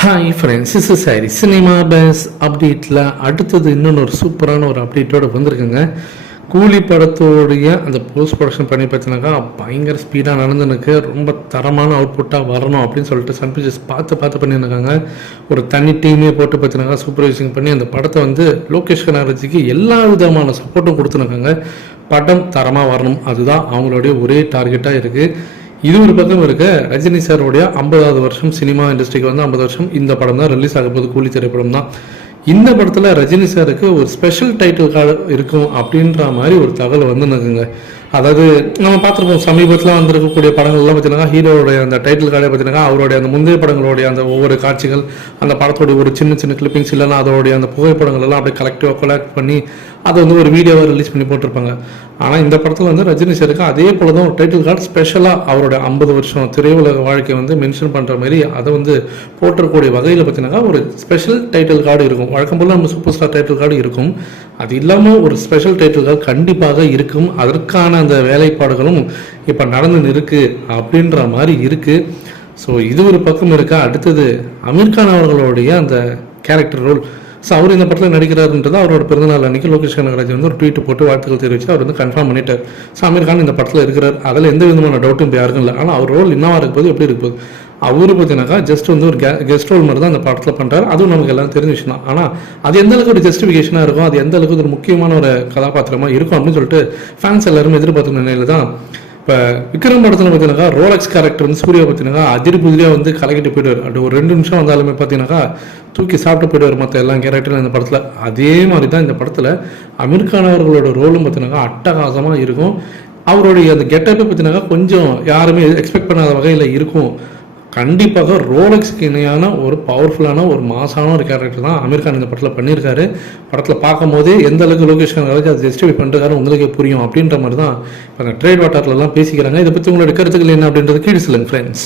Hi friends is sorry cinema base அப்டேட்டில் அடுத்தது இன்னொன்று ஒரு சூப்பரான ஒரு அப்டேட்டோடு வந்திருக்குங்க. கூலி படத்தோடைய அந்த போஸ்ட் ப்ரொடக்ஷன் பண்ணி பார்த்தீங்கன்னாக்கா பயங்கர ஸ்பீடாக நடந்துனுக்கு ரொம்ப தரமான அவுட்புட்டாக வரணும் அப்படின்னு சொல்லிட்டு சன் பிக்சர்ஸ் பார்த்து பார்த்து பண்ணியிருக்காங்க. ஒரு தனி டீமே போட்டு பார்த்தீங்கன்னாக்கா சூப்பர்வைசிங் பண்ணி அந்த படத்தை வந்து லோகேஷ் கனாரஜிக்கு எல்லா விதமான சப்போர்ட்டும் கொடுத்துருக்காங்க படம் தரமாக வரணும். அதுதான் அவங்களுடைய ஒரே டார்கெட்டாக இருக்குது இது ஒரு பக்கம் இருக்க. ரஜினி சாருடைய ஐம்பதாவது வருஷம் சினிமா இண்டஸ்ட்ரிக்கு வந்து ஐம்பது வருஷம் இந்த படம் தான் ரிலீஸ் ஆக போகுது கூலி திரைப்படம் தான். இந்த படத்தில் ரஜினி சாருக்கு ஒரு ஸ்பெஷல் டைட்டில் கார்டு இருக்கும் அப்படின்ற மாதிரி ஒரு தகவல் வந்து அதாவது நம்ம பார்த்துருப்போம் சமீபத்தில் வந்திருக்கக்கூடிய படங்கள்லாம் பார்த்தீங்கன்னா ஹீரோடைய அந்த டைட்டில் கார்டை பார்த்தீங்கன்னா அவருடைய அந்த முந்தைய படங்களுடைய அந்த ஒவ்வொரு காட்சிகள் அந்த படத்தோடைய ஒரு சின்ன சின்ன கிளிப்பிங்ஸ் இல்லைன்னா அதோடைய அந்த புகைப்படங்கள் எல்லாம் அப்படியே கலெக்டிவாக கொலாக்ட் பண்ணி அதை வந்து ஒரு வீடியோவாக ரிலீஸ் பண்ணி போட்டிருப்பாங்க. ஆனால் இந்த படத்தில் வந்து ரஜினி சாருக்கு அதே போல தான் ஒரு டைட்டில் கார்டு ஸ்பெஷலாக அவருடைய ஐம்பது வருஷம் திரையுலக வாழ்க்கையை வந்து மென்ஷன் பண்ணுற மாதிரி அதை வந்து போட்டக்கூடிய வகையில் பார்த்தீங்கன்னா ஒரு ஸ்பெஷல் டைட்டில் கார்டு இருக்கும். வழக்கம் போல் நம்ம சூப்பர் ஸ்டார் டைட்டில் கார்டு இருக்கும். அது இல்லாமல் ஒரு ஸ்பெஷல் டைட்டில் கார்டு கண்டிப்பாக இருக்கும். அதற்கான அந்த வேலைப்பாடுகளும் இப்போ நடந்து இருக்குது அப்படின்ற மாதிரி இருக்குது ஸோ இது ஒரு பக்கம் இருக்கா? அடுத்தது அமீர்கான் அவர்களுடைய அந்த கேரக்டர் ரோல் ஸோ அவர் இந்த படத்தில் நடிக்கிறாருன்றது அவரோட பிறந்தநாள் அன்னைக்கு லோகேஷ் கனகராஜ் வந்து ஒரு ட்வீட் போட்டு வாழ்த்துக்கள் தெரிவித்து அவர் வந்து கன்ஃபார்ம் பண்ணிட்டார். ஸோ அமீர் கான் இந்த படத்தில் இருக்கிறார். அதில் எந்த விதமான டவுட்டும் இப்போ யாருக்கும் இல்லை. ஆனால் அவர் ரோல் இன்னவாக இருக்க போது எப்படி இருக்க போகுது அவரு பார்த்தீங்கன்னாக்கா ஜஸ்ட் வந்து ஒரு கெஸ்ட் ரோல் மாதிரி தான் அந்த படத்தில் பண்ணுறாரு அதுவும் நமக்கு எல்லாம் தெரிஞ்ச விஷயம் தான். ஆனால் அது எந்த அளவுக்கு ஒரு ஜஸ்டிஃபிகேஷனாக இருக்கும்? அது எந்த அளவுக்கு ஒரு முக்கியமான ஒரு கதாபாத்திரமாக இருக்கும் அப்படின்னு சொல்லிட்டு ஃபேன்ஸ் எல்லாருமே எதிர்பார்த்த நிலையில் தான் இப்போ விக்ரம் படத்தில் பார்த்தீங்கன்னாக்கா ரோலக்ஸ் கேரக்டர் வந்து சூர்யா பார்த்தீங்கன்னா அதிர் புதிரியாக வந்து கலக்கிட்டு போயிடுவார். அப்படி ஒரு ரெண்டு நிமிஷம் வந்தாலுமே பார்த்தீங்கன்னாக்கா தூக்கி சாப்பிட்டு போயிடுவார் மற்ற எல்லா கேரக்டரும் இந்த படத்தில். அதே மாதிரி தான் இந்த படத்தில் அமீர்கான் அவர்களோட ரோலும் பார்த்தீங்கன்னாக்கா அட்டகாசமாக இருக்கும். அவருடைய அந்த கெட்டப்பை பார்த்தீங்கன்னாக்கா கொஞ்சம் யாருமே எக்ஸ்பெக்ட் பண்ணாத வகையில் இருக்கும். கண்டிப்பாக ரோலக்ஸ்க்கு இணையான ஒரு பவர்ஃபுல்லான ஒரு மாசான ஒரு கேரக்டர் தான் அமீர் கான் இந்த படத்தில் பண்ணியிருக்காரு. படத்தில் பார்க்கும் போதே எந்த அளவுக்கு லோகேஷ் கனகராஜ் அதை ஜஸ்டிஃபை பண்ணுறாரு உங்களுக்கே புரியும் அப்படின்ற மாதிரி தான் இப்போ அந்த ட்ரேட் வாட்டர்லலாம் பேசிக்கிறாங்க. இதை பற்றி உங்களோட கருத்துக்கள் என்ன அப்படின்றது கீழே சொல்லுங்கள் ஃப்ரெண்ட்ஸ்